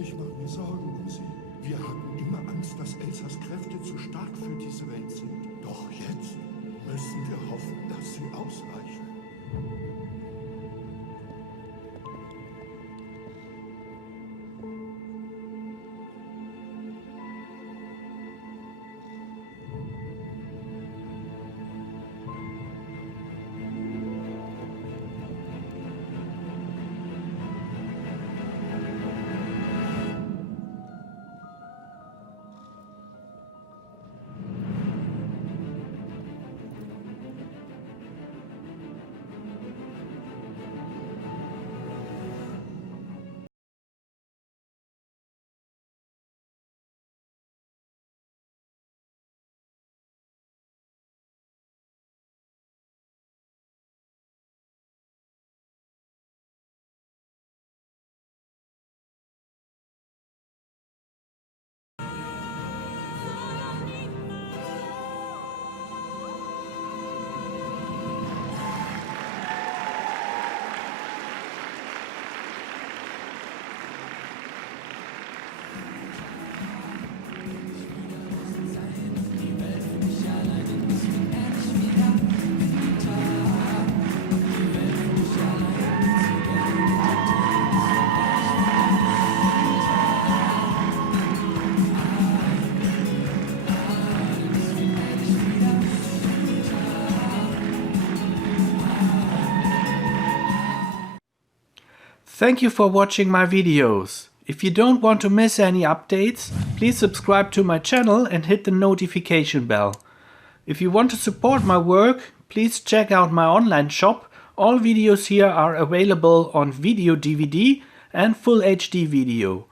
Ich mache mir Sorgen um sie. Wir hatten immer Angst, dass Elsas Kräfte zu stark für diese Welt sind. Doch jetzt müssen wir hoffen, dass sie ausreichen. Thank you for watching my videos. If you don't want to miss any updates, please subscribe to my channel and hit the notification bell. If you want to support my work, please check out my online shop. All videos here are available on video DVD and full HD video.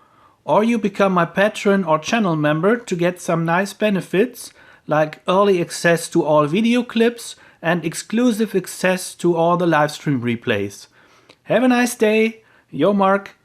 Or you become my patron or channel member to get some nice benefits like early access to all video clips and exclusive access to all the livestream replays. Have a nice day. Yo, Mark.